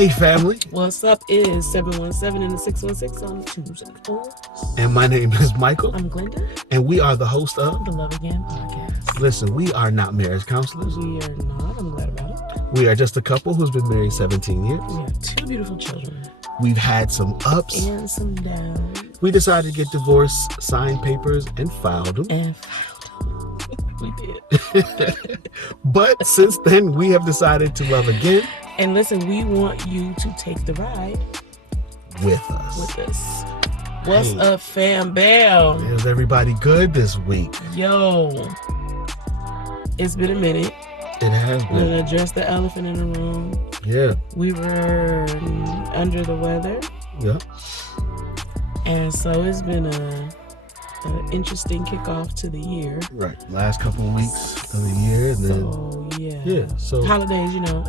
Hey family, What's up is 717 and the 616 on the twos and fours. and my name is Michael, I'm Glenda, and we are the host of the Love Again podcast. Listen, we are not marriage counselors. We are not, I'm glad about it. We are just a couple who's been married 17 years. We have two beautiful children. We've had some ups. And some downs. We decided to get divorced, signed papers, and filed them. And filed them. We did. But since then, we have decided to love again. And listen, we want you to take the ride with us. With us. What's up, fam bam? Is everybody good this week? Yo, it's been a minute. It has been. We're going to address the elephant in the room. Yeah. We were under the weather. Yeah. And so it's been an interesting kickoff to the year. Right. Last couple of weeks of the year. And so holidays, and then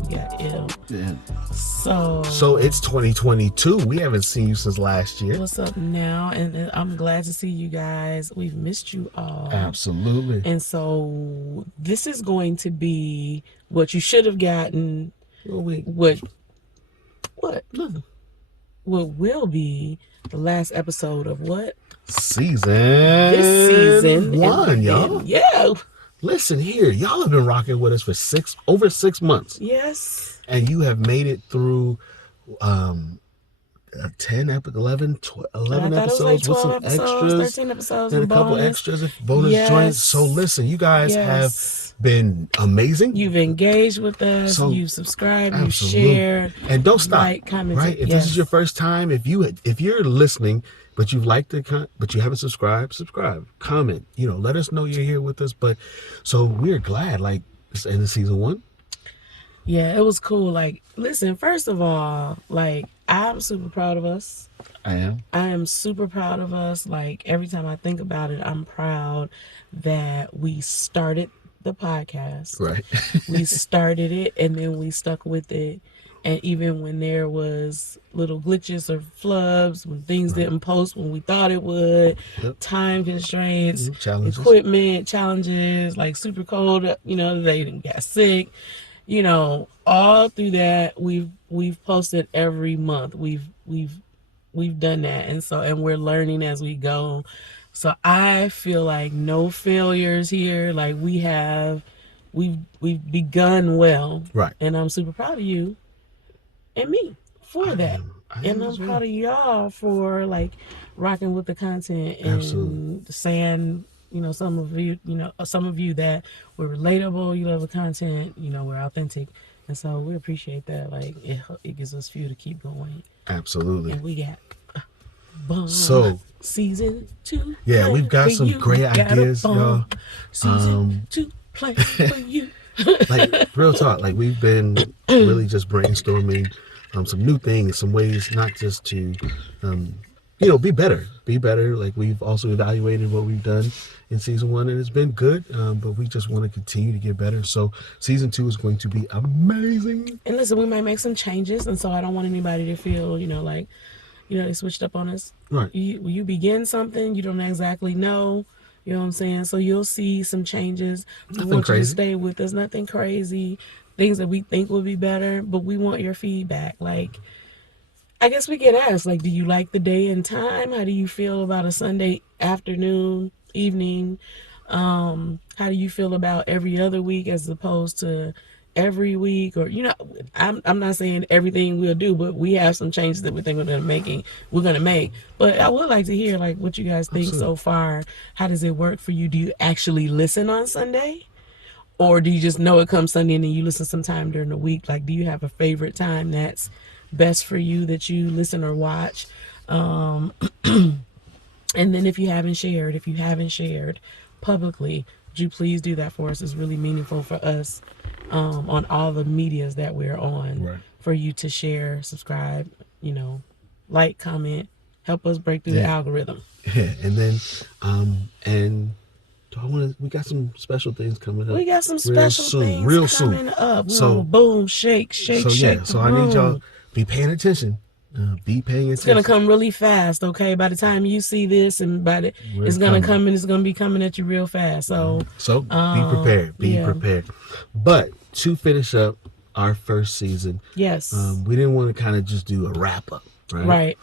we got ill. Yeah. So it's 2022. We haven't seen you since last year. What's up now? And I'm glad to see you guys. We've missed you all. Absolutely. And so this is going to be what you should have gotten. What? Nothing. What will be the last episode of what? Season 1, y'all. Yeah. Listen here, y'all have been rocking with us for over 6 months. Yes. And you have made it through 11 episodes with some extras. 13 episodes and a couple extras of bonus joints. So listen, you guys have been amazing. You've engaged with us. So, you've subscribed. Absolutely. You've shared. And don't stop. Like, comment. Right? If this is your first time, if you're listening, but you've liked it, but you haven't subscribe, comment. Let us know you're here with us. But so we're glad. Like, it's the end of season 1. Yeah, it was cool. Like, listen, first of all, like, I'm super proud of us. I am super proud of us. Like, every time I think about it, I'm proud that we started the podcast. Right. We started it and then we stuck with it. And even when there was little glitches or flubs, when things didn't post when we thought it would, time constraints, equipment challenges, like super cold, they didn't get sick. All through that, we've posted every month. We've done that, and we're learning as we go. So I feel like no failures here. Like we've begun well, right? And I'm super proud of you and me for that. And I'm proud of y'all for like rocking with the content and saying. Some of you that we're relatable, you love the content, we're authentic. And so we appreciate that. Like, it gives us fuel to keep going. Absolutely. And we got season 2. Yeah, we've got some great ideas, y'all. Season 2 play for you. Like, real talk, like we've been really just brainstorming some new things, some ways not just to be better. Like, we've also evaluated what we've done in season 1, and it's been good, but we just want to continue to get better. So season 2 is going to be amazing. And listen, we might make some changes, and so I don't want anybody to feel they switched up on us. Right. You begin something, you don't exactly know, you know what I'm saying? So you'll see some changes. We want you to stay with us. Nothing crazy, things that we think will be better, but we want your feedback. Like, I guess we get asked, like, do you like the day and time? How do you feel about a Sunday afternoon, evening? How do you feel about every other week as opposed to every week? Or, I'm not saying everything we'll do, but we have some changes that we think we're going to make. But I would like to hear, like, what you guys think so far. How does it work for you? Do you actually listen on Sunday? Or do you just know it comes Sunday and then you listen sometime during the week? Like, do you have a favorite time that's best for you that you listen or watch? And then if you haven't shared publicly, would you please do that for us? It's really meaningful for us on all the medias that we're on, right, for you to share, subscribe, like, comment, help us break through the algorithm. Yeah, and then we got some special things coming up. We got some special things coming up. So boom, shake. So I need y'all be paying attention. It's gonna come really fast, okay? By the time you see this, and it's gonna come and it's gonna be coming at you real fast. So be prepared. Be prepared. But to finish up our first season. Yes. We didn't want to kind of just do a wrap up, right? Right.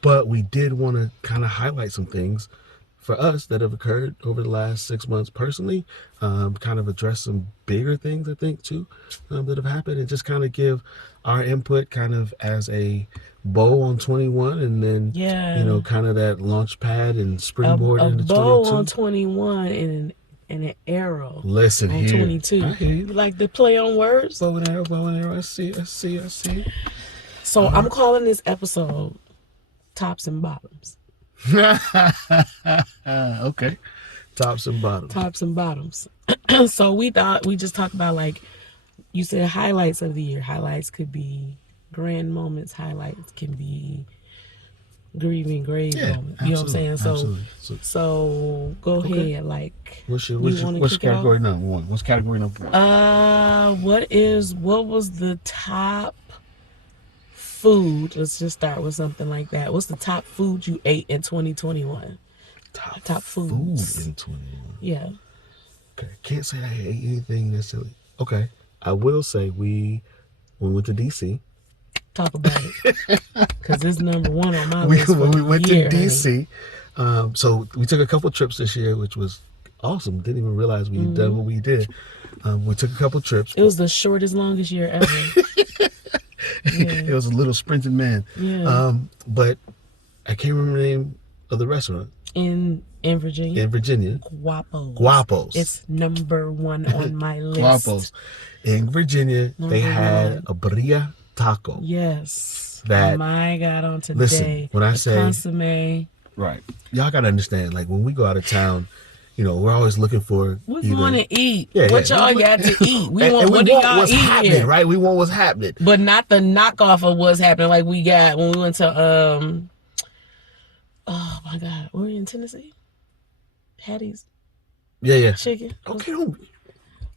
But we did want to kind of highlight some things for us that have occurred over the last 6 months personally, kind of address some bigger things, I think, too, that have happened, and just kind of give our input kind of as a bow on 21, and then, Yeah. kind of that launch pad and springboard A into bow 22. on 21 and an arrow Listen on here. 22. I hear you. You like the play on words? Bow and arrow. I see. So I'm calling this episode Tops and Bottoms. Okay. Tops and bottoms. Tops and bottoms. So we thought we just talked about, like you said, highlights of the year. Highlights could be grand moments. Highlights can be grieving grave moments. You know what I'm saying? Absolutely. So go ahead. Like, What's what's category number one? What's category number one? What was the top food? Let's just start with something like that. What's the top food you ate in 2021? Top foods. Food in 21. Yeah. Okay. Can't say I ate anything necessarily. Okay. I will say when we went to DC. Talk about it. Because it's number one on my list. When we went year, to DC. So we took a couple trips this year, which was awesome. Didn't even realize we had done what we did. We took a couple trips. It was the shortest, longest year ever. It was a little sprinting man. Yeah. But I can't remember the name of the restaurant. In Virginia. In Virginia. Guapos. It's number one on my list. Guapos. In Virginia, they had a birria taco. Yes. That, my God, on today. Listen, when I say consomme. Right. Y'all gotta understand, like when we go out of town, we're always looking for what you want to eat. Yeah, what y'all got to eat. We want what do y'all what's eat happening, here. right? We want what's happening. But not the knockoff of what's happening like we got when we went to oh my God, were we in Tennessee? Hattie's Yeah. chicken. Okay,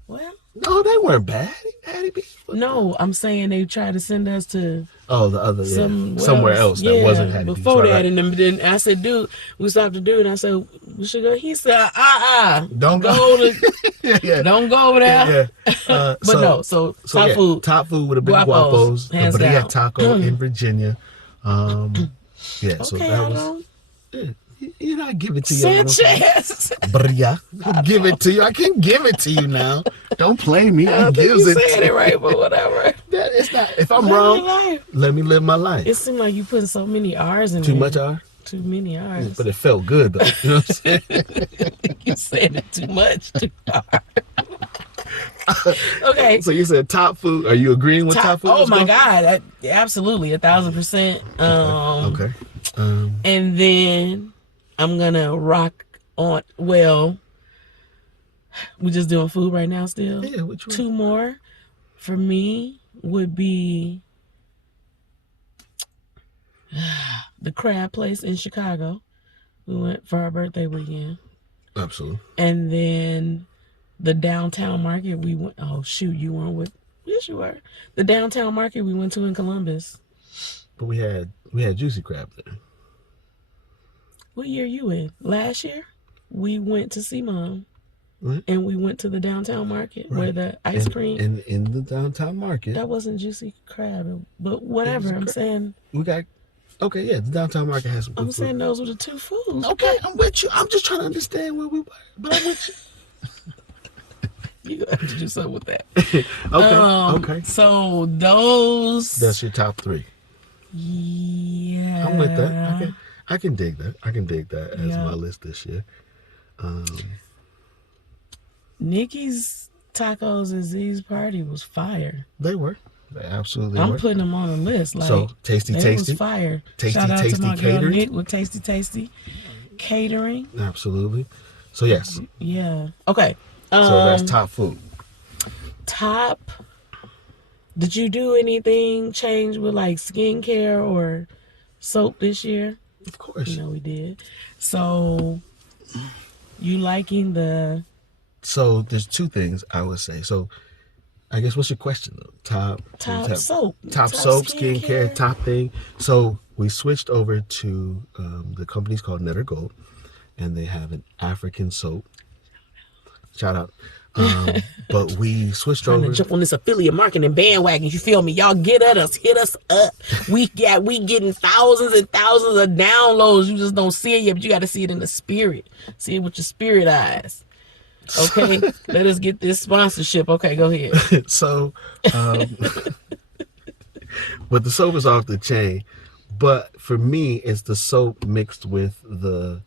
Well, no, they weren't bad. Hattie B. No, I'm saying they tried to send us to the other somewhere else that wasn't Hattie B. Before that, right. And then I said, dude, we stopped the dude, and I said, we should go. He said, don't go to, don't go over there. Yeah. So top food would have been Guapos, the hands birria down. taco in Virginia. Yeah, Okay, so that was. I give it to you. Sanchez. Birria. Give it to you. I can give it to you now. Don't play me. I He think gives you it. said it right, but whatever. It's not. If I'm wrong, let me live my life. It seemed like you putting so many R's in Too there. much R? Too many R's. But it felt good, though. You know what I'm saying? You said it too much, too hard. Okay. So you said top food. Are you agreeing with top food? Oh my God. Absolutely. 1,000%. Okay. And then I'm going to rock on. Well, we just doing food right now still. Yeah, which one? Two more for me would be the crab place in Chicago. We went for our birthday weekend. Absolutely. And then the downtown market we went. Oh shoot, you weren't with? Yes, you were. The downtown market we went to in Columbus. But we had juicy crab there. What year you in? Last year, we went to see Mom, right. And we went to the downtown market right. where the ice cream. And in the downtown market. That wasn't juicy crab, but whatever. I'm saying. We got. Okay, yeah, the downtown market has some good I'm saying food. those were the two foods. Okay, I'm with you. I'm just trying to understand where we were, but I'm with you. You gonna have to do something with that. Okay. So those. That's your top three. Yeah. I'm with that. I can dig that. I can dig that as my list this year. Nikki's Tacos and Z's party was fire. They were. They absolutely I'm were. putting them on the list. Like, so Tasty was fire. Shout out to my girl Nick with Tasty Catering. Absolutely. So yes. Yeah. Okay. So that's top food. Top. Did you do anything change with like skincare or soap this year? Of course. You know we did. So you liking the? So there's two things I would say. So I guess what's your question though? Top soap. Top soap, skincare, top thing. So we switched over to the company's called Netter Gold, and they have an African soap. Shout out. But we switched Trying over. to jump on this affiliate marketing bandwagon. You feel me? Y'all get at us, hit us up. We getting thousands and thousands of downloads. You just don't see it yet, but you got to see it in the spirit. See it with your spirit eyes. Okay, let us get this sponsorship. Okay, go ahead. So, but the soap is off the chain. But for me, it's the soap mixed with the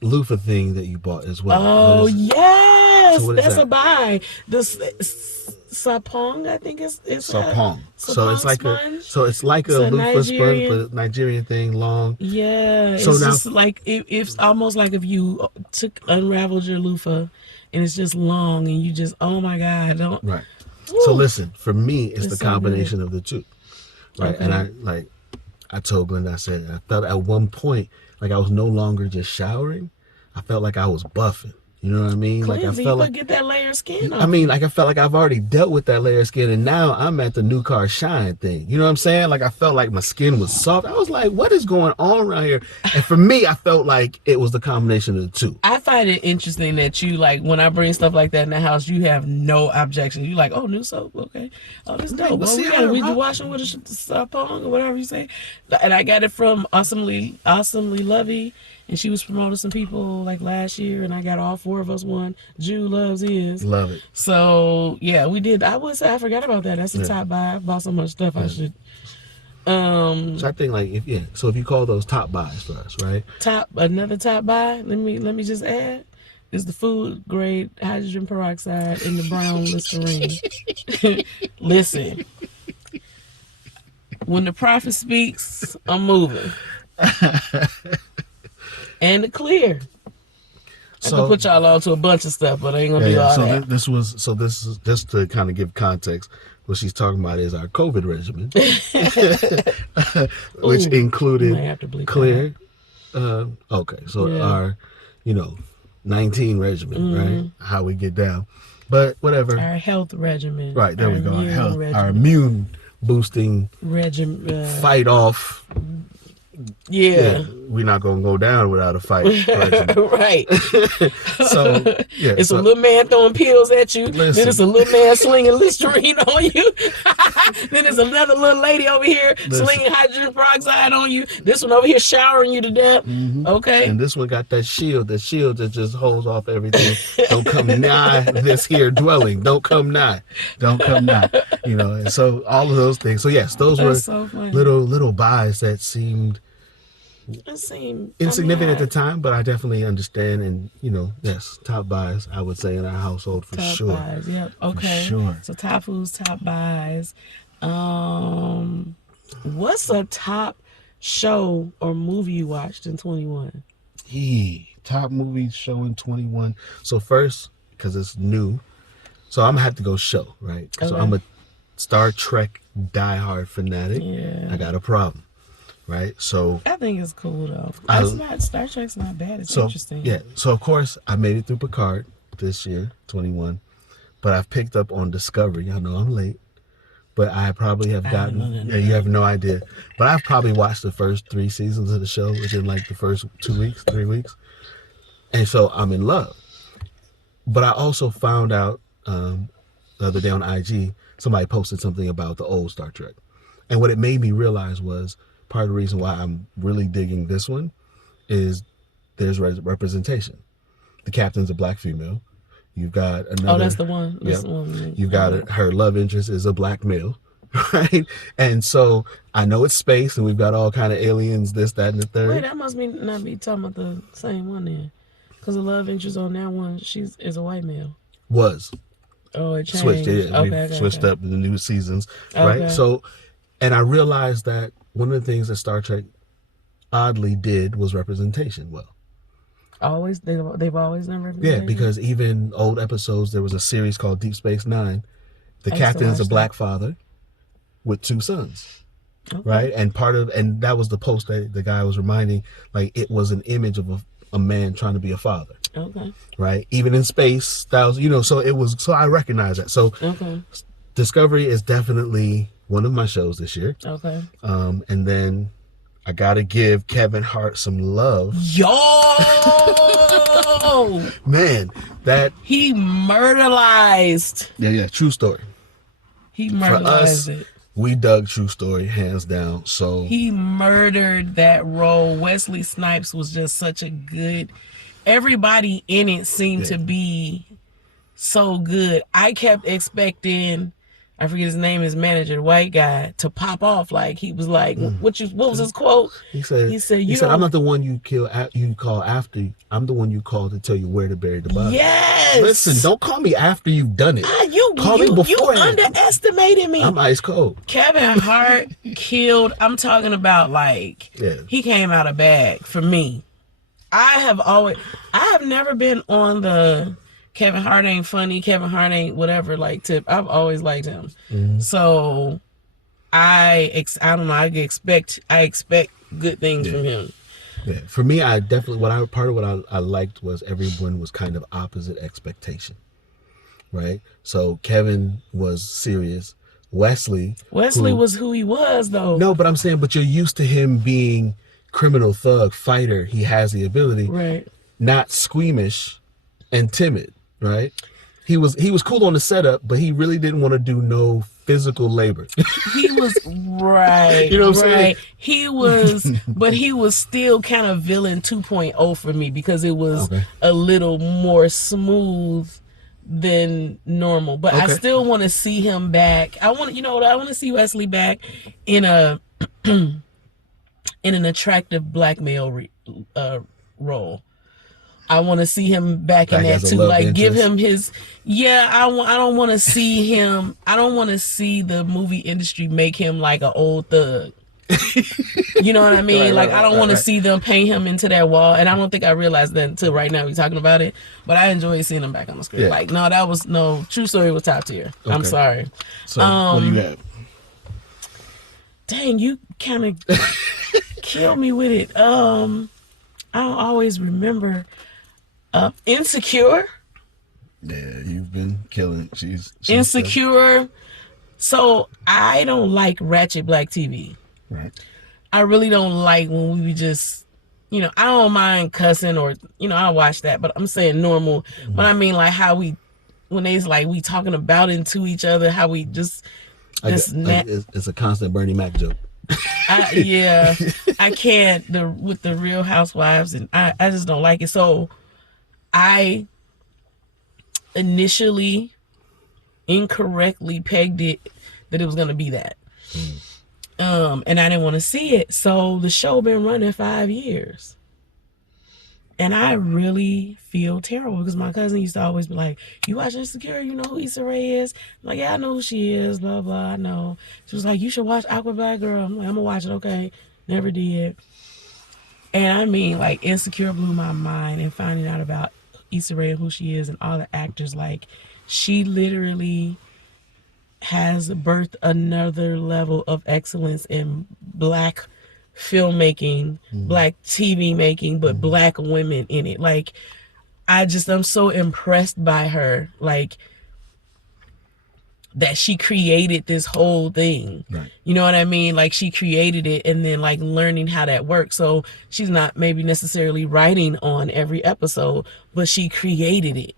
loofah thing that you bought as well. Oh yes, so that's that? a buy. This sapong, I think it's Sapong. So sapong it's like sponge. it's like a loofah sponge, but Nigerian thing, long. Yeah, so it's now, just like it's almost like if you unraveled your loofah, and it's just long, and you just, oh my God, don't. Right. Woo. So listen, for me, it's the so combination of the two. Right. Okay. And I told Glenda, I said, I felt at one point like I was no longer just showering. I felt like I was buffing. You know what I mean? Cleansing, like I felt like get that layer of skin off. I mean, like I felt like I've already dealt with that layer of skin, and now I'm at the new car shine thing. You know what I'm saying? Like I felt like my skin was soft. I was like, what is going on around here? And for me, I felt like it was the combination of the two. I find it interesting that you, like, when I bring stuff like that in the house, you have no objection. You like, oh, new soap, okay. Oh, this dope. Well, we washing with a sapong or whatever you say. And I got it from Awesomely Lovey. And she was promoting some people like last year, and I got all four of us one. Jew loves his. Love it. So yeah, we did. I forgot about that. That's a top buy. I bought so much stuff. I should. So I think like if you call those top buys for us, right? Another top buy. Let me just add is the food grade hydrogen peroxide in the brown Listerine. Listen, when the prophet speaks, I'm moving. And the clear. I can put y'all on to a bunch of stuff, but I ain't gonna do all that. This is just to kind of give context. What she's talking about is our COVID regimen, which included clear. Okay, so our 19 regimen, right? How we get down, but whatever. Our health regimen. Right, there we go. Our health, our immune boosting regimen. Fight off. Yeah, we're not gonna go down without a fight. Right. So it's a little man throwing pills at you. Then it's a little man slinging Listerine on you. Then there's another little lady over here slinging hydrogen peroxide on you. This one over here showering you to death. Mm-hmm. Okay. And this one got that shield that just holds off everything. Don't come nigh this here dwelling. Don't come nigh. Don't come nigh. And so all of those things. So yes, those were little buys that seemed insignificant at the time, but I definitely understand. And yes, top buys, I would say, in our household for top sure. Buys, yep. Okay. For sure. So top foods, top buys. What's a top show or movie you watched in 21? Top movie show in 21. So first, because it's new, so I'm gonna have to go show, right? Okay. So I'm a Star Trek diehard fanatic. Yeah. I got a problem. Right, so I think it's cool though. Star Trek's not bad. It's interesting. Yeah, so of course I made it through Picard this year, 21, but I've picked up on Discovery. I know I'm late, but I probably have gotten. You have no idea, but I've probably watched the first 3 seasons of the show within like the first 2 weeks, 3 weeks, and so I'm in love. But I also found out the other day on IG, somebody posted something about the old Star Trek, and what it made me realize was, part of the reason why I'm really digging this one is there's representation. The captain's a black female. You've got another. Oh, that's the one. That's the one. You've got her love interest is a black male, right? And so I know it's space, and we've got all kind of aliens, this, that, and the third. Wait, that must not be talking about the same one then, because the love interest on that one, is a white male. Was. Oh, it changed. Switched. Yeah, okay, we switched up in the new seasons, right? So, and I realized that one of the things that Star Trek oddly did was representation. Well, they've always done representation. Yeah, because even old episodes, there was a series called Deep Space Nine. The captain is a black father with 2 sons, right? And and that was the post that the guy was reminding, like it was an image of a man trying to be a father. Okay. Right. Even in space, so it was. So I recognize that. So Discovery is definitely one of my shows this year. Okay. And then I gotta give Kevin Hart some love. Yo, Man, that he murderized. yeah, true story. He For us, murderized it. we dug True Story hands down. So He murdered that role. Wesley Snipes was just such a good. Everybody in it seemed to be so good. I kept expecting, I forget his name, his manager, the white guy, to pop off. Like he was like, what was his quote? he said, I'm not the one you call after. I'm the one you call to tell you where to bury the body. Yes. Listen, don't call me after you've done it. Call me beforehand. You underestimated me. I'm ice cold. Kevin Hart killed. I'm talking about he came out of bag for me. I have never been on the Kevin Hart ain't funny, Kevin Hart ain't whatever tip. I've always liked him. Mm-hmm. So I don't know, I expect good things from him. Yeah. For me, I definitely part of what I liked was everyone was kind of opposite expectation. Right? So Kevin was serious. Wesley was who he was though. No, but I'm saying you're used to him being criminal thug fighter. He has the ability, right? Not squeamish and timid, right? He was cool on the setup, but he really didn't want to do no physical labor. He was right. You know what I'm saying? He was, but he was still kind of villain 2.0 for me because it was a little more smooth than normal. But I still want to see him back. I want to see Wesley back in a in an attractive black male role. I want to see him back in that too. Like give him his. Yeah, I don't want to see him. I don't want to see the movie industry make him like an old thug. You know what I mean? I don't want to see them paint him into that wall. And I don't think I realized that until right now we're talking about it. But I enjoy seeing him back on the screen. Yeah. True Story was top tier. Okay. I'm sorry. So what do you have? Dang, you kind of kill me with it. I don't always remember. Insecure. Yeah, you've been killing. She's Insecure. So I don't like ratchet black TV. Right. I really don't like when we just, I don't mind cussing or, I watch that, but I'm saying normal. Mm-hmm. But I mean how when we talking about into each other, how we just. It's a constant Bernie Mac joke. I can't with the Real Housewives, and I just don't like it. So I initially incorrectly pegged it that it was going to be that. And I didn't want to see it. So the show been running 5 years. And I really feel terrible because my cousin used to always be like, you watch Insecure? You know who Issa Rae is? I'm like, yeah, I know who she is, blah, blah, I know. She was like, you should watch Aqua Black Girl. I'm like, I'm going to watch it, okay. Never did. And I mean, Insecure blew my mind, and finding out about Issa Rae and who she is and all the actors, she literally has birthed another level of excellence in black filmmaking, black TV making, but black women in it. I'm so impressed by her, that she created this whole thing. Right. You know what I mean? She created it and then learning how that works. So she's not maybe necessarily writing on every episode, but she created it.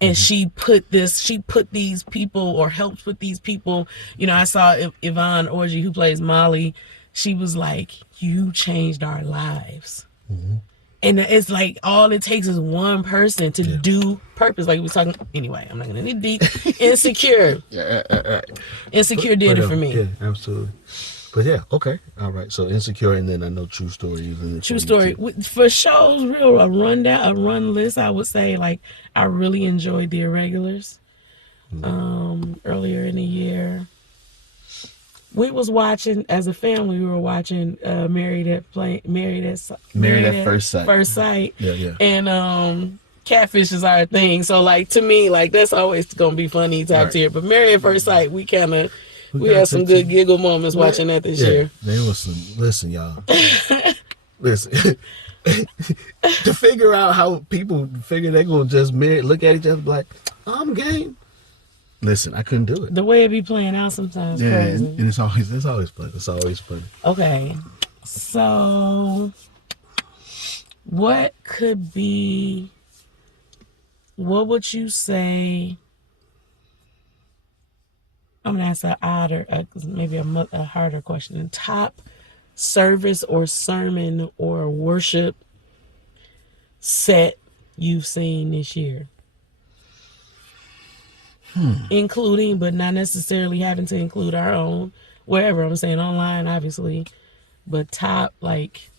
And she put these people, or helped with these people. I saw Yvonne Orji, who plays Molly. She was like, you changed our lives. Mm-hmm. And it's all it takes is one person to do purpose. We were talking, anyway, I'm not going to get deep. Insecure. Insecure did it for me. Yeah, absolutely. But yeah, okay. All right. So Insecure, and then I know True Story. True Story. For shows, a run list, I would say, I really enjoyed The Irregulars. Earlier in the year. We was watching, as a family, we were watching Married at First Sight. Yeah. And Catfish is our thing. So to me, that's always gonna be funny top tier. But Married at First Sight, we had some good giggle moments watching that this year. There was some. Listen, y'all. Listen. To figure out how people figure they're gonna just look at each other like, I'm game. Listen, I couldn't do it. The way it be playing out sometimes. Yeah, crazy. and it's always fun. It's always funny. Okay. So, what would you say? I'm gonna ask maybe a harder question. The top service or sermon or worship set you've seen this year, including but not necessarily having to include our own. Wherever I'm saying online, obviously, but top like.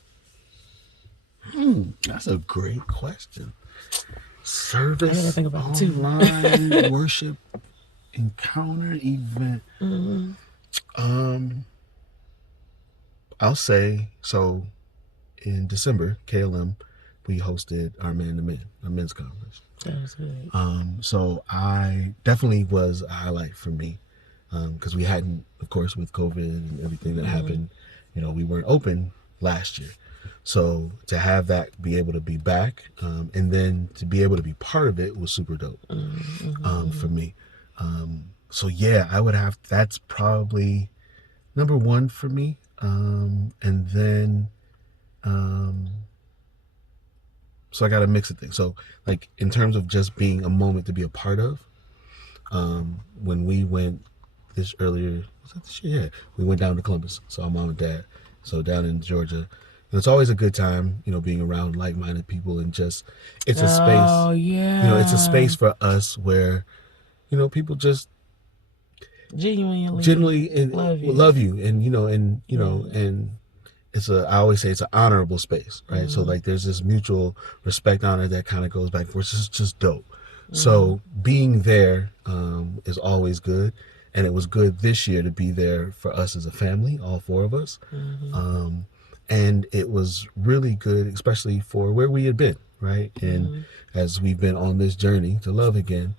That's a great question. I gotta Service, think about it too. online, worship, encounter, event. I'll say so. In December, KLM, we hosted our Man to Man, our men's conference. That was good. So I definitely was a highlight for me because we hadn't, of course, with COVID and everything that happened, we weren't open last year. So to have that be able to be back and then to be able to be part of it was super dope for me. So yeah, I would have, that's probably number one for me. And then, so I got a mix of things. So like in terms of just being a moment to be a part of, when we went was that this year? Yeah, we went down to Columbus, saw mom and dad. So down in Georgia, and it's always a good time, being around like-minded people and just it's a space. Oh yeah. It's a space for us where, people just genuinely and love you, and and I always say it's an honorable space, right? So like there's this mutual respect, honor that kind of goes back and forth. It's just dope. So being there is always good, and it was good this year to be there for us as a family, all four of us. And it was really good, especially for where we had been, right? And as we've been on this journey to love again,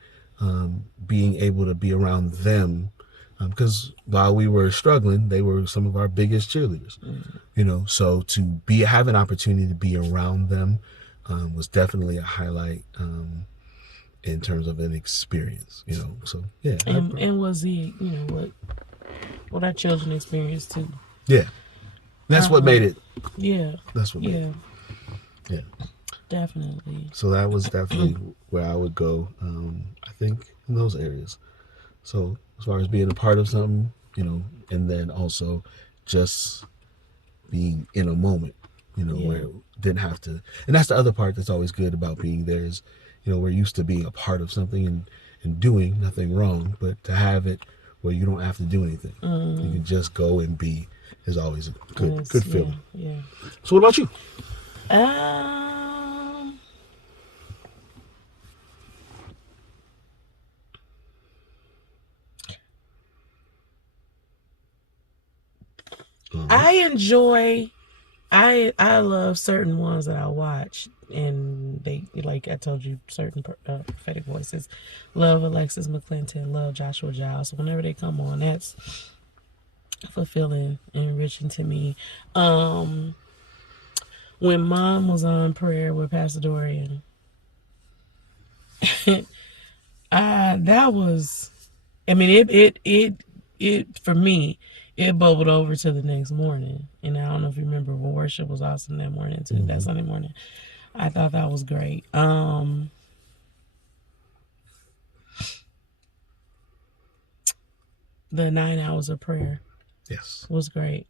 being able to be around them, because while we were struggling, they were some of our biggest cheerleaders, so to have an opportunity to be around them was definitely a highlight in terms of an experience, so yeah. And was he, what our children experienced too. Yeah, that's what made it. Yeah, that's what made it. Yeah, definitely. So that was definitely where I would go. I think in those areas. So as far as being a part of something, and then also just being in a moment, where it didn't have to. And that's the other part that's always good about being there is, we're used to being a part of something and doing nothing wrong, but to have it where you don't have to do anything. You can just go and be is always a good feeling. Yeah. So what about you? I love certain ones that I watch, and they, like I told you, certain prophetic voices. Love Alexis McClinton, love Joshua Giles. So whenever they come on, that's fulfilling and enriching to me. When Mom was on prayer with Pastor Dorian, that was, I mean, it for me, it bubbled over to the next morning. And I don't know if you remember, when worship was awesome that morning too, that Sunday morning. I thought that was great. The 9 hours of prayer, was great.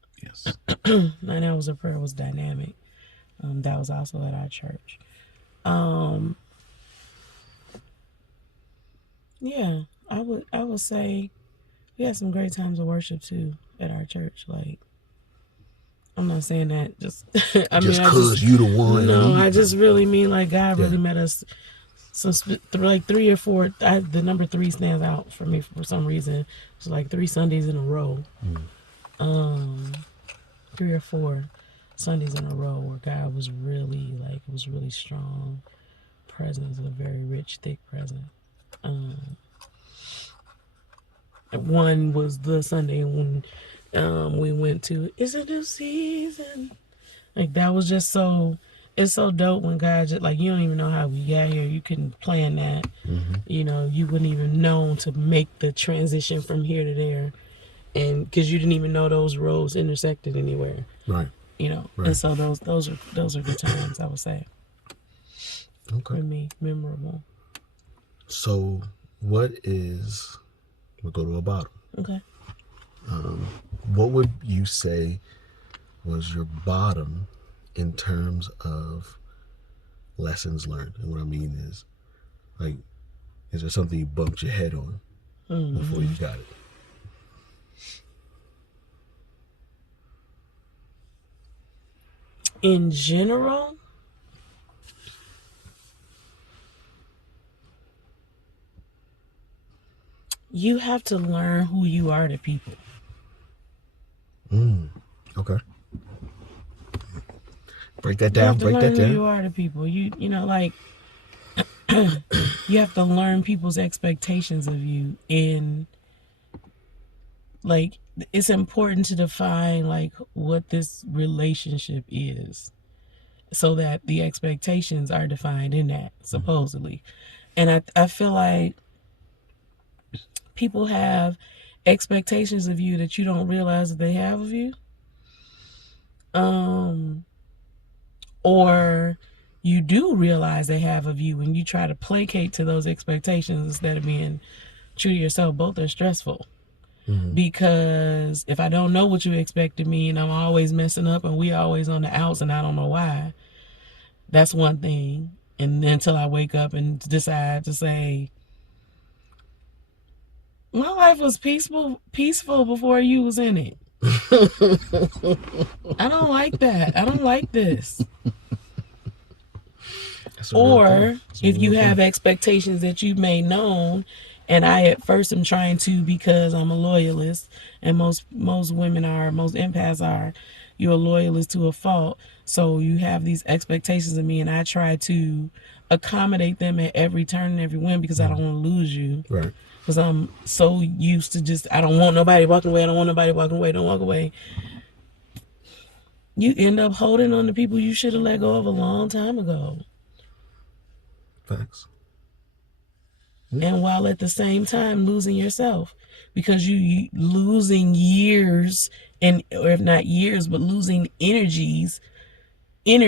9 hours of prayer was dynamic. That was also at our church. Yeah, I would say we had some great times of worship too at our church. Like, I'm not saying that just just cause you the one. No, I just really mean like God really met us. Like 3 or 4. The number 3 stands out for me for some reason. It's like 3 Sundays in a row. 3 or 4 Sundays in a row where God was really strong presence, a very rich, thick presence. One was the Sunday when we went to It's a New Season. Like, that was just it's so dope when God just, like, you don't even know how we got here. You couldn't plan that. You wouldn't even know to make the transition from here to there, and because you didn't even know those roads intersected anywhere. Right. you know. Right. And so those are good times, I would say. Okay. For me, memorable. So, what is? We'll go to a bottom. Okay. What would you say was your bottom in terms of lessons learned? And what I mean is, like, is there something you bumped your head on before you got it? In general, you have to learn who you are to people. Okay. Break that You have down. to Break learn that who down. you are to people. You know, like you have to learn people's expectations of you. In like, it's important to define like what this relationship is, so that the expectations are defined in that, supposedly. And I feel like people have expectations of you that you don't realize that they have of you. Or you do realize they have of you and you try to placate to those expectations instead of being true to yourself. Both are stressful. Because if I don't know what you expect of me and I'm always messing up and we always on the outs and I don't know why, that's one thing. And until I wake up and decide to say, my life was peaceful before you was in it. I don't like that. I don't like this. Or if you have expectations that you've made known, and I at first am trying to, because I'm a loyalist, and most women are, most empaths are, you're a loyalist to a fault. So you have these expectations of me, and I try to accommodate them at every turn and every win because I don't want to lose you. Right. Because I'm so used to just, I don't want nobody walking away. I don't want nobody walking away. Don't walk away. You end up holding on to people you should have let go of a long time ago. Facts. And while at the same time losing yourself, because you losing years, and or if not years, but losing energy, you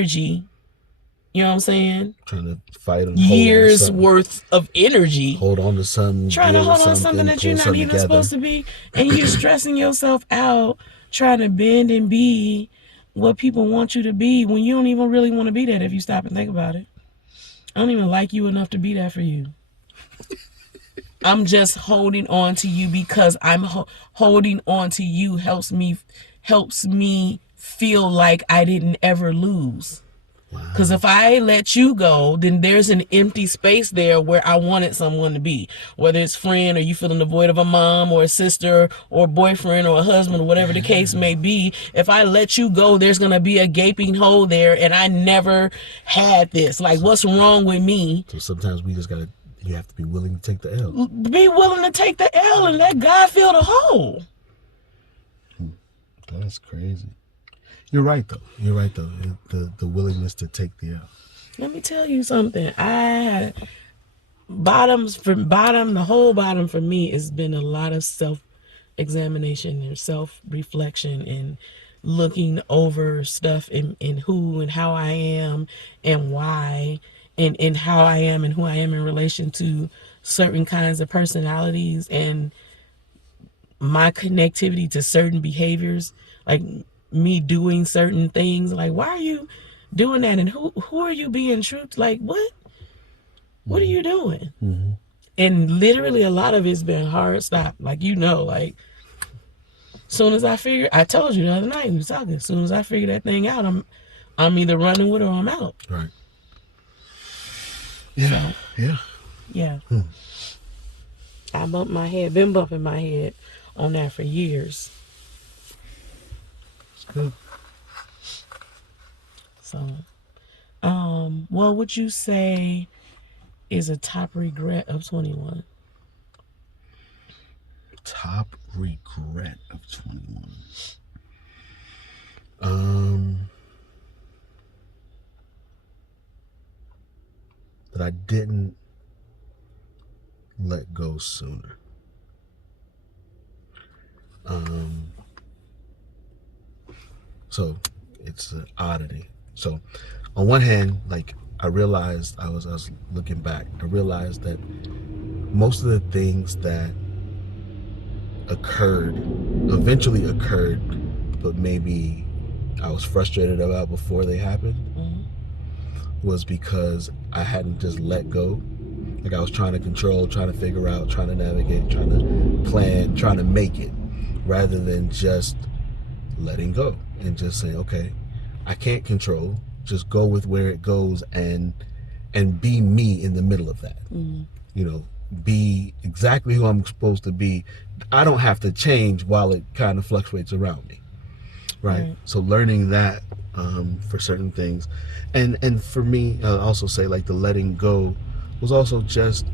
know what I'm saying? Trying to fight and Years worth of energy. Hold on to something. Trying to Deal with hold on to something that you're not even together. supposed to be. And you're stressing yourself out trying to bend and be what people want you to be when you don't even really want to be that if you stop and think about it. I don't even like you enough to be that for you. I'm just holding on to you because I'm holding on to you helps me feel like I didn't ever lose. Because if I let you go, then there's an empty space there where I wanted someone to be. Whether it's friend, or you feeling the void of a mom or a sister or a boyfriend or a husband, or whatever the case may be. If I let you go, there's going to be a gaping hole there, and I never had this. Like, what's wrong with me? So sometimes you have to be willing to take the L. Be willing to take the L and let God fill the hole. That's crazy. You're right though. The willingness to take the L. Let me tell you something. I had the whole bottom for me has been a lot of self-examination and self-reflection and looking over stuff in who and how I am and why, and how I am and who I am in relation to certain kinds of personalities and my connectivity to certain behaviors, like me doing certain things. Like, why are you doing that? And who are you being true to? Like, what are you doing? And literally a lot of it's been hard stop. Like, like, soon as I told you the other night we was talking, as soon as I figure that thing out, I'm either running with it or I'm out. Right. Yeah. So, yeah. I been bumping my head on that for years. It's good. So, what would you say is a top regret of 21? Top regret of 21. That I didn't let go sooner. So it's an oddity. So on one hand, like I realized I was looking back, I realized that most of the things that eventually occurred, but maybe I was frustrated about before they happened, was because I hadn't just let go. Like I was trying to control, trying to figure out, trying to navigate, trying to plan, trying to make it, rather than just letting go and just saying, okay, I can't control, just go with where it goes and be me in the middle of that. You know, be exactly who I'm supposed to be. I don't have to change while it kind of fluctuates around me. Right. So learning that for certain things, and for me, I'll also say like the letting go was also just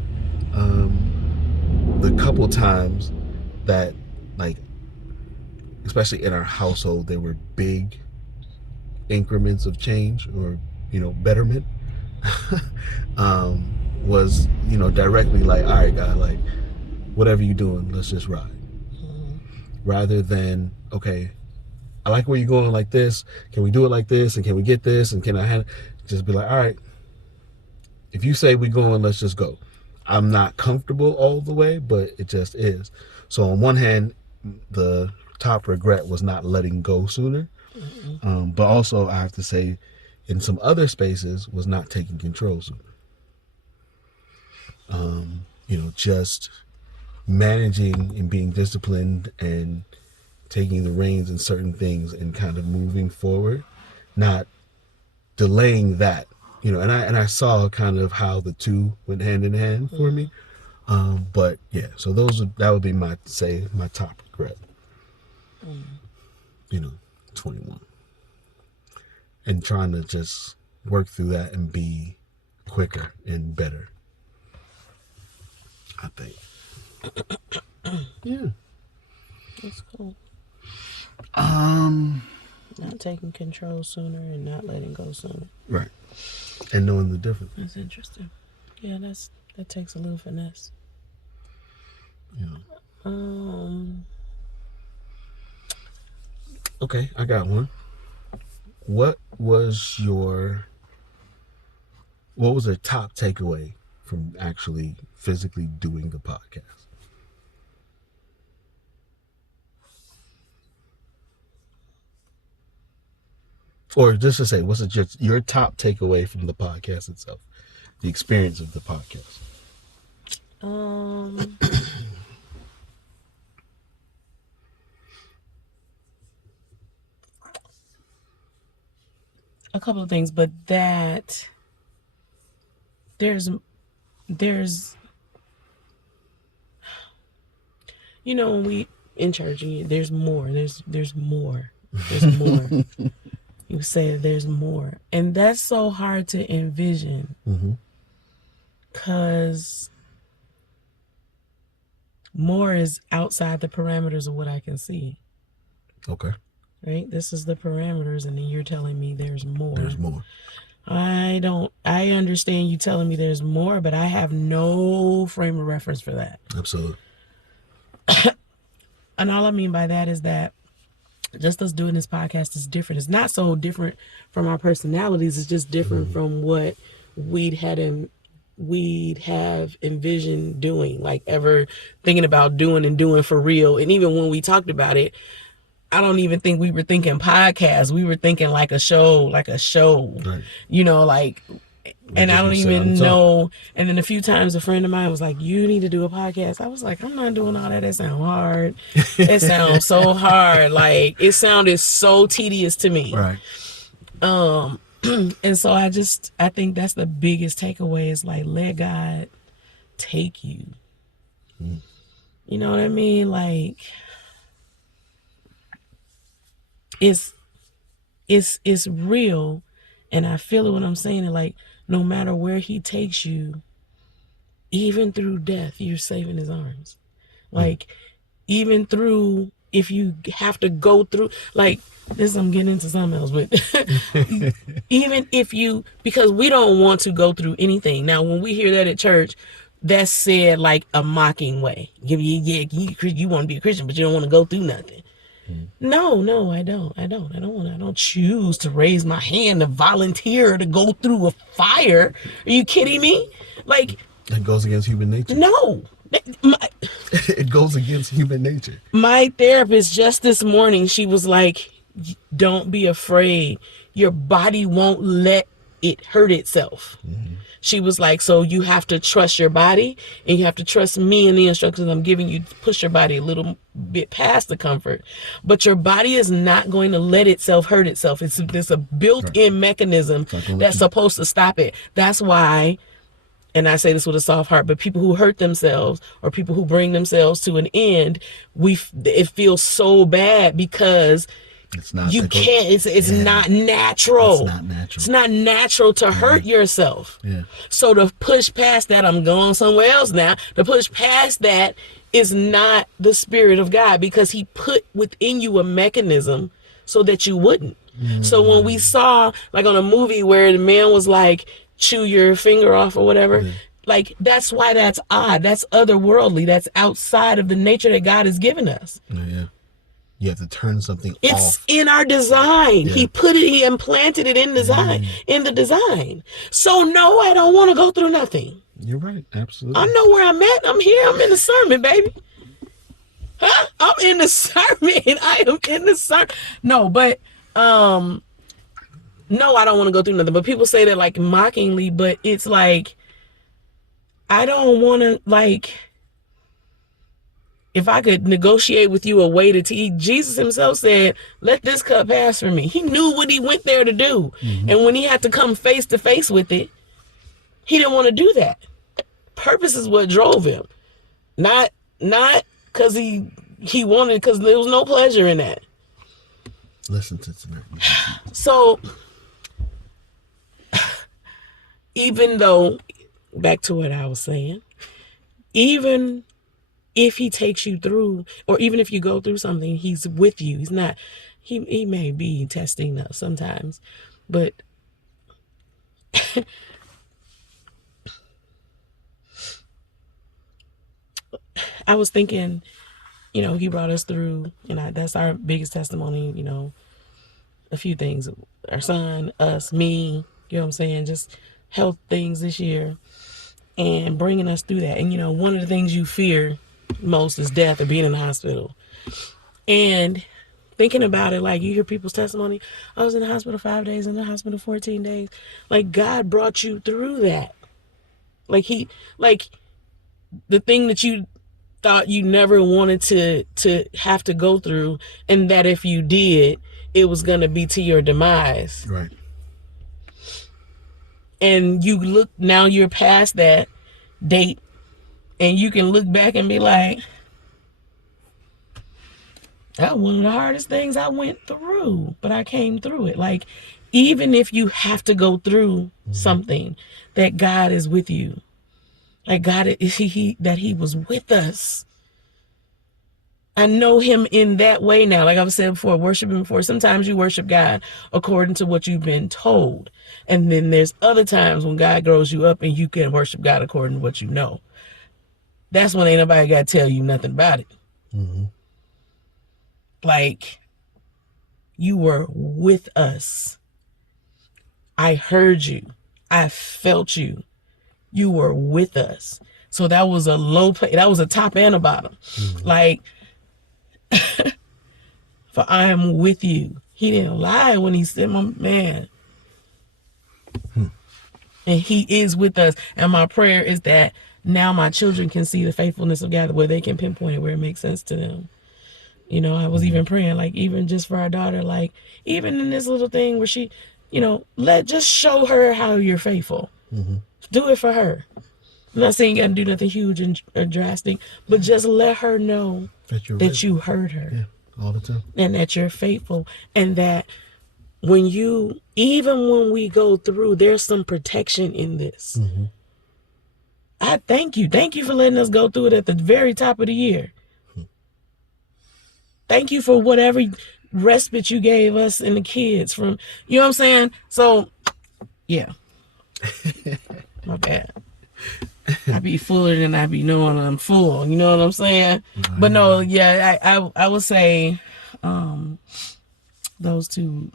the couple times that, like, especially in our household, there were big increments of change or betterment. Was directly like, all right, God, like whatever you're doing, let's just ride. Rather than, okay, I like where you're going like this. Can we do it like this? And can we get this? And can I just be like, all right, if you say we're going, let's just go. I'm not comfortable all the way, but it just is. So on one hand, the top regret was not letting go sooner. But also I have to say in some other spaces was not taking control sooner. Just managing and being disciplined and taking the reins in certain things and kind of moving forward, not delaying that, and I saw kind of how the two went hand in hand for me. But yeah, so that would be my top regret. 21, and trying to just work through that and be quicker and better, I think. Yeah, That's cool. Um, Not taking control sooner and not letting go sooner. Right. And knowing the difference. That's interesting. Yeah, that takes a little finesse. Yeah. Okay, I got one. What was the top takeaway from actually physically doing the podcast? Or just to say, what's just your top takeaway from the podcast itself? The experience of the podcast. A couple of things, but that there's when we in church, there's more. There's more. You say there's more, and that's so hard to envision, because more is outside the parameters of what I can see. Okay. Right? This is the parameters, and then you're telling me there's more. There's more. I understand you telling me there's more, but I have no frame of reference for that. Absolutely. And all I mean by that is that just us doing this podcast is different. It's not so different from our personalities. It's just different from what we'd have envisioned doing, like ever thinking about doing for real. And even when we talked about it, I don't even think we were thinking podcast. We were thinking like a show. Right. And I don't even know. And then a few times a friend of mine was like, you need to do a podcast. I was like, I'm not doing all that. That sounds hard. It sounds so hard. Like, it sounded so tedious to me. Right. And so I think that's the biggest takeaway is like, let God take you. You know what I mean? Like, it's real, and I feel it when I'm saying it. Like, no matter where he takes you, even through death, you're safe in his arms. Like, even through, if you have to go through, like, this, I'm getting into something else, but even if because we don't want to go through anything. Now, when we hear that at church, that's said like a mocking way. You want to be a Christian, but you don't want to go through nothing. No, I don't. I don't choose to raise my hand to volunteer to go through a fire. Are you kidding me? Like, It goes against human nature. no. My, It goes against human nature. my therapist just this morning, she was like, don't be afraid. Your body won't let it hurt itself. She was like, so you have to trust your body and you have to trust me and the instructions I'm giving you to push your body a little bit past the comfort. But your body is not going to let itself hurt itself. It's a built-in mechanism that's supposed to stop it. That's why, and I say this with a soft heart, but people who hurt themselves or people who bring themselves to an end, it feels so bad because it's not. You can't. It's not natural. It's not natural. It's not natural to hurt yourself. Yeah. So to push past that, I'm going somewhere else now. To push past that is not the spirit of God, because He put within you a mechanism so that you wouldn't. So when we saw, like on a movie where the man was like, chew your finger off or whatever, like that's why that's odd. That's otherworldly. That's outside of the nature that God has given us. Yeah. You have to turn something It's off. in our design. Yeah. He implanted it in design, in the design. So no, I don't want to go through nothing. You're right. Absolutely. I know where I'm at. I'm here. I'm in the sermon, baby. Huh? I'm in the sermon. I am in the sermon. No, but no, I don't want to go through nothing. But people say that like mockingly, but it's like, I don't want to, like, if I could negotiate with you a way to eat, Jesus himself said, let this cup pass from me. He knew what he went there to do. And when he had to come face to face with it, he didn't want to do that. Purpose is what drove him. Not because he wanted, because there was no pleasure in that. Listen to tonight. So, even though, back to what I was saying, even if he takes you through, or even if you go through something, he's with you. He's not, he may be testing us sometimes, but I was thinking, he brought us through, and that's our biggest testimony, a few things, our son, us, me, you know what I'm saying? Just health things this year and bringing us through that. And, one of the things you fear most is death or being in the hospital. And thinking about it, like, you hear people's testimony, I was in the hospital 5 days, in the hospital 14 days. Like, God brought you through that. Like, the thing that you thought you never wanted to have to go through, and that if you did, it was going to be to your demise. Right. And now you're past that date, and you can look back and be like, that was one of the hardest things I went through, but I came through it. Like, even if you have to go through something, that God is with you. Like, God, that he was with us. I know him in that way now. Like I've said before, worshiping before. Sometimes you worship God according to what you've been told. And then there's other times when God grows you up and you can worship God according to what you know. That's when ain't nobody got to tell you nothing about it. Mm-hmm. Like, you were with us. I heard you. I felt you. You were with us. So that was a that was a top and a bottom. Mm-hmm. Like, for I am with you. He didn't lie when he said, my man. And he is with us. And my prayer is that now my children can see the faithfulness of God, where they can pinpoint it, where it makes sense to them. I was even praying, like, even just for our daughter, like, even in this little thing where she, just show her how you're faithful. Mm-hmm. Do it for her. I'm not saying you got to do nothing huge or drastic, but just let her know that you heard her. Yeah, all the time. And that you're faithful. And that even when we go through, there's some protection in this. Mm-hmm. I thank you. Thank you for letting us go through it at the very top of the year. Thank you for whatever respite you gave us and the kids from, you know what I'm saying? So, yeah. My bad. I be fuller than I be knowing I'm full. You know what I'm saying? Mm-hmm. But no, yeah, I would say, I those two.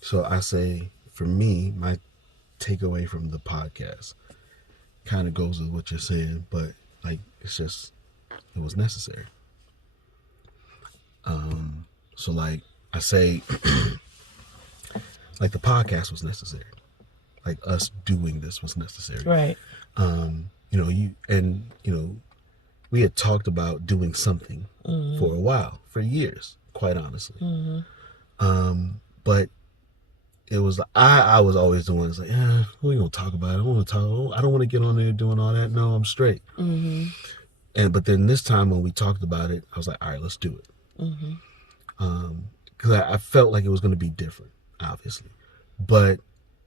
So I say, for me, my takeaway from the podcast kind of goes with what you're saying, but like it's just it was necessary. So like I say, like the podcast was necessary. Like us doing this was necessary. Right. We had talked about doing something for a while, for years, quite honestly. But it was I was always the one that's like, we gonna talk about it. I don't want to get on there doing all that. No, I'm straight. But then this time when we talked about it, I was like, all right, let's do it. Because I felt like it was going to be different, obviously, but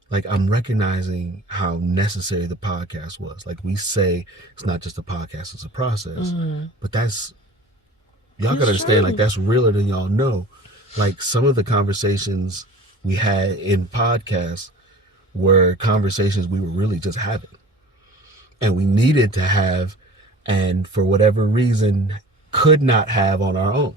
like I'm recognizing how necessary the podcast was. Like we say, it's not just a podcast; it's a process. But that's y'all gotta understand. True. Like that's realer than y'all know. Like some of the conversations we had in podcasts were conversations we were really just having, and we needed to have, and for whatever reason could not have on our own.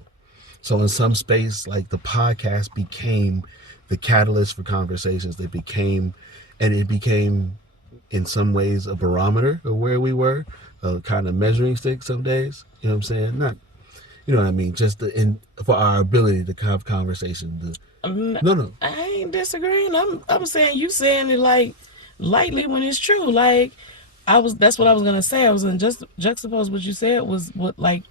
So in some space, like the podcast became the catalyst for conversations. It became in some ways a barometer of where we were, a kind of measuring stick some days. You know what I'm saying? Not, you know what I mean? Just for our ability to have conversation. No. I ain't disagreeing. I'm saying you saying it like lightly when it's true. Like that's what I was gonna say. I was gonna just juxtapose what you said was what like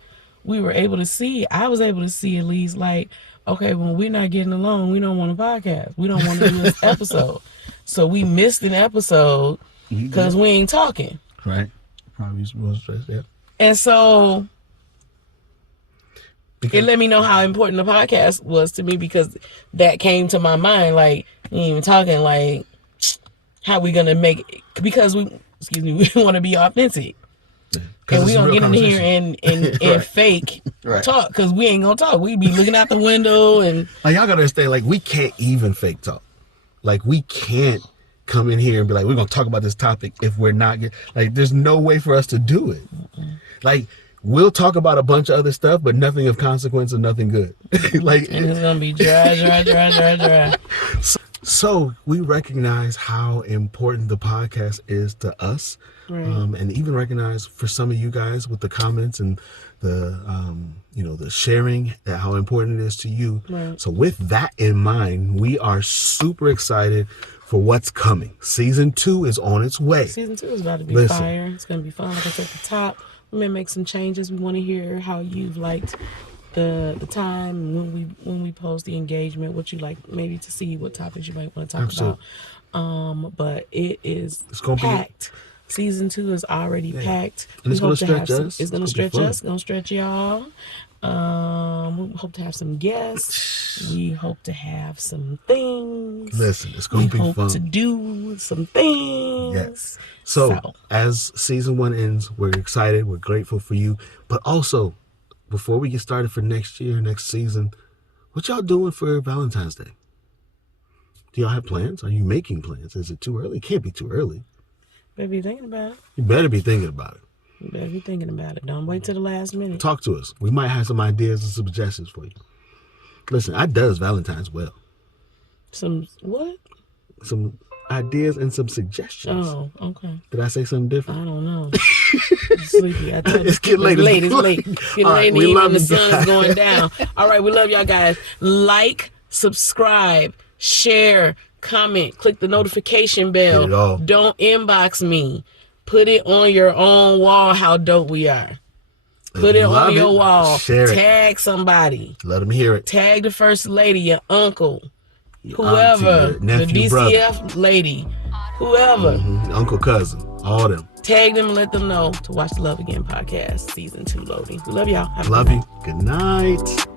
we were able to see. I was able to see at least like, okay, when we're not getting along, we don't want a podcast. We don't want to do this episode. So we missed an episode because we ain't talking. Right. Probably was stressed, yeah. And so it let me know how important the podcast was to me because that came to my mind. Like, we ain't even talking like, how we going to make it? Because we want to be authentic. And we don't get in here and right. fake right. talk because we ain't gonna talk. We be looking out the window and like y'all gotta understand. Like we can't even fake talk. Like we can't come in here and be like we're gonna talk about this topic if we're not like. There's no way for us to do it. Like we'll talk about a bunch of other stuff, but nothing of consequence and nothing good. Like and it's gonna be dry. So we recognize how important the podcast is to us. Right. And even recognize for some of you guys with the comments and the the sharing that how important it is to you. Right. So with that in mind, we are super excited for what's coming. Season 2 is on its way. Season 2 is about to be fire. It's going to be fun. Like I said at the top, we may make some changes. We want to hear how you've liked the time when we post the engagement, what you like maybe to see, what topics you might want to talk about. But it's gonna packed. Season 2 is already packed. And it's going to stretch us. It's going to stretch us. Going to stretch y'all. We hope to have some guests. We hope to have some things. Listen, it's going to be fun. We hope to do some things. Yes. So, as season 1 ends, we're excited. We're grateful for you. But also, before we get started for next year, next season, what y'all doing for Valentine's Day? Do y'all have plans? Are you making plans? Is it too early? It can't be too early. Better be thinking about it. You better be thinking about it. You better be thinking about it. Don't wait till the last minute. Talk to us. We might have some ideas and suggestions for you. Listen, I does Valentine's well. Some what? Some ideas and some suggestions. Oh, okay. Did I say something different? I don't know. I'm sleepy. I told you. It's getting late. It's late. Getting late in the evening. The sun is going down. All right, we love y'all guys. Like, subscribe, share, comment, click the notification bell. Don't inbox me. Put it on your own wall how dope we are. Put it on your wall. Share Tag somebody. Let them hear it. Tag the first lady, your uncle, whoever, auntie, nephew, the DCF brother. Lady, whoever. Uncle, cousin, all them. Tag them and let them know to watch the Love Again podcast season 2 loading. We love y'all. Love you. Good night.